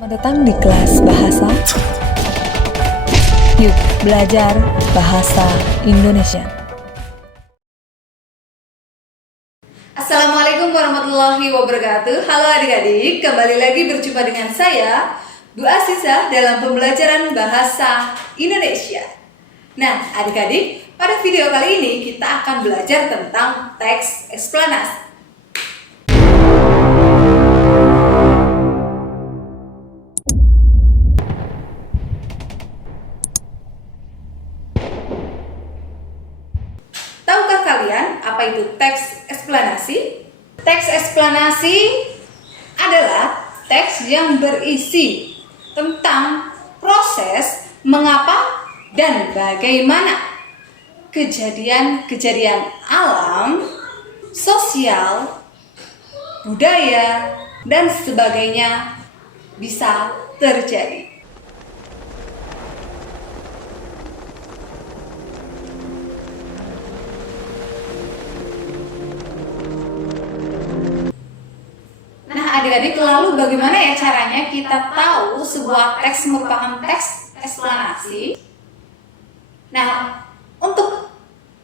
Selamat datang di kelas bahasa. Yuk belajar bahasa Indonesia. Assalamualaikum warahmatullahi wabarakatuh. Halo adik-adik, kembali lagi berjumpa dengan saya, Bu Asisah, dalam pembelajaran bahasa Indonesia. Nah adik-adik, pada video kali ini kita akan belajar tentang teks eksplanasi. Tahukah kalian apa itu teks eksplanasi? Teks eksplanasi adalah teks yang berisi tentang proses mengapa dan bagaimana kejadian-kejadian alam, sosial, budaya, dan sebagainya bisa terjadi. Adik-adik, lalu bagaimana ya caranya kita tahu sebuah teks merupakan teks eksplanasi? Nah, untuk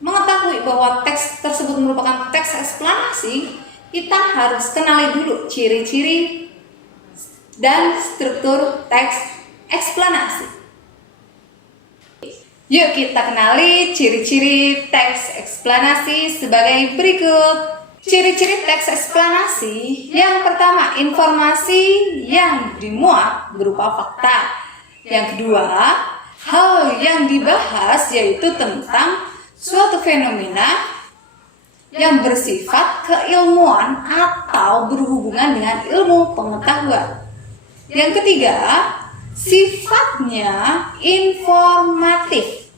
mengetahui bahwa teks tersebut merupakan teks eksplanasi, kita harus kenali dulu ciri-ciri dan struktur teks eksplanasi. Yuk kita kenali ciri-ciri teks eksplanasi sebagai berikut. Ciri-ciri teks eksplanasi. Yang pertama, informasi yang dimuat berupa fakta. Yang kedua, hal yang dibahas yaitu tentang suatu fenomena yang bersifat keilmuan atau berhubungan dengan ilmu pengetahuan. Yang ketiga, sifatnya informatif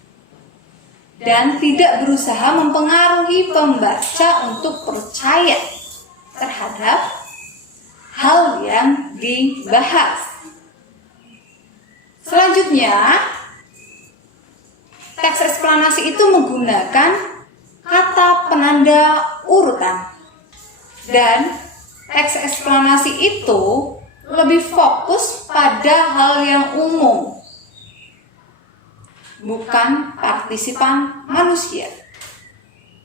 dan tidak berusaha mempengaruhi pembaca untuk percaya terhadap hal yang dibahas. Selanjutnya, teks eksplanasi itu menggunakan kata penanda urutan. Dan teks eksplanasi itu lebih fokus pada hal yang umum, bukan partisipan manusia.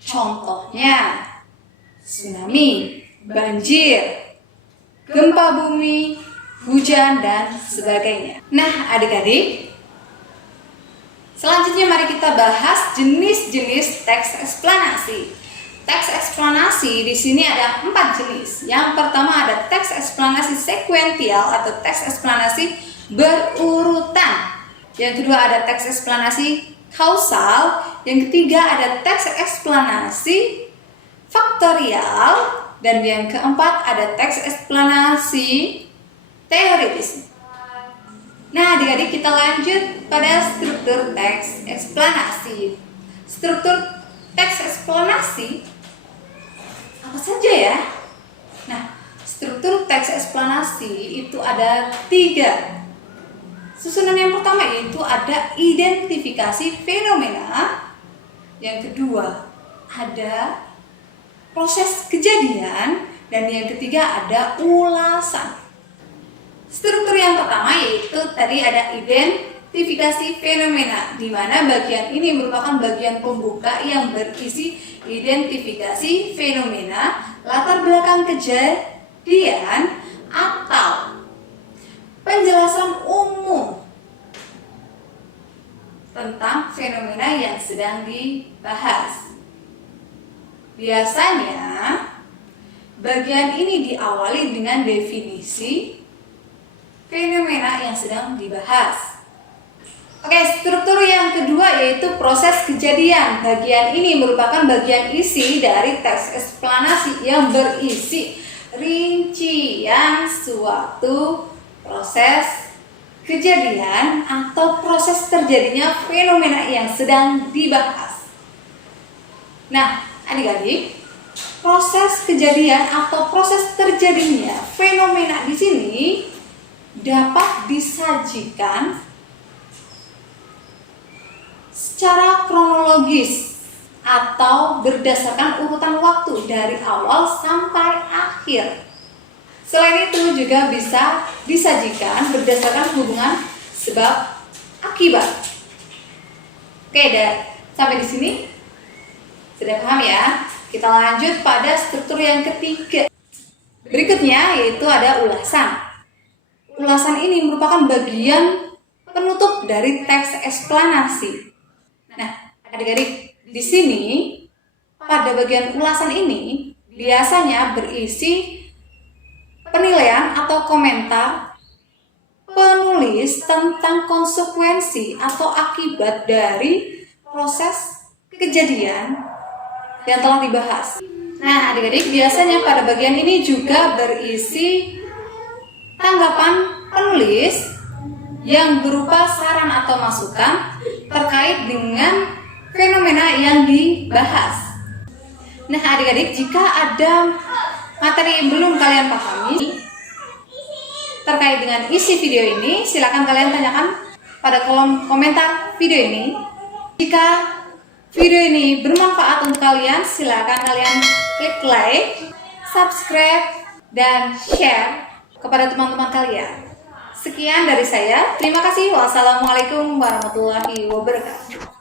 Contohnya tsunami, banjir, gempa bumi, hujan, dan sebagainya. Nah adik-adik, selanjutnya mari kita bahas jenis-jenis teks eksplanasi. Teks eksplanasi di sini ada 4 jenis. Yang pertama ada teks eksplanasi sekuensial atau teks eksplanasi berurutan. Yang kedua ada teks eksplanasi kausal. Yang ketiga ada teks eksplanasi faktorial. Dan yang keempat ada teks eksplanasi teoritis. Nah adik-adik, kita lanjut pada struktur teks eksplanasi. Struktur teks eksplanasi apa saja ya? Nah, struktur teks eksplanasi itu ada 3. Susunan yang pertama yaitu ada identifikasi fenomena. Yang kedua ada proses kejadian. Dan yang ketiga ada ulasan. Struktur yang pertama yaitu tadi ada identifikasi fenomena, di mana bagian ini merupakan bagian pembuka yang berisi identifikasi fenomena, latar belakang kejadian, atau penjelasan umum tentang fenomena yang sedang dibahas. Biasanya bagian ini diawali dengan definisi fenomena yang sedang dibahas. Oke, struktur yang kedua yaitu proses kejadian. Bagian ini merupakan bagian isi dari teks eksplanasi yang berisi rincian suatu proses kejadian atau proses terjadinya fenomena yang sedang dibahas. Nah, adik-adik, proses kejadian atau proses terjadinya fenomena di sini dapat disajikan secara kronologis atau berdasarkan urutan waktu dari awal sampai akhir. Selain itu juga bisa disajikan berdasarkan hubungan sebab akibat. Oke, sampai di sini sudah paham ya? Kita lanjut pada struktur yang ketiga. Berikutnya yaitu ada ulasan. Ulasan ini merupakan bagian penutup dari teks eksplanasi. Nah, adik-adik, di sini pada bagian ulasan ini biasanya berisi penilaian atau komentar penulis tentang konsekuensi atau akibat dari proses kejadian yang telah dibahas. Nah, adik-adik, biasanya pada bagian ini juga berisi tanggapan penulis yang berupa saran atau masukan terkait dengan fenomena yang dibahas. Nah, adik-adik, jika ada materi yang belum kalian pahami terkait dengan isi video ini, silakan kalian tanyakan pada kolom komentar video ini. Jika video ini bermanfaat untuk kalian, silakan kalian klik like, subscribe, dan share kepada teman-teman kalian. Sekian dari saya. Terima kasih. Wassalamualaikum warahmatullahi wabarakatuh.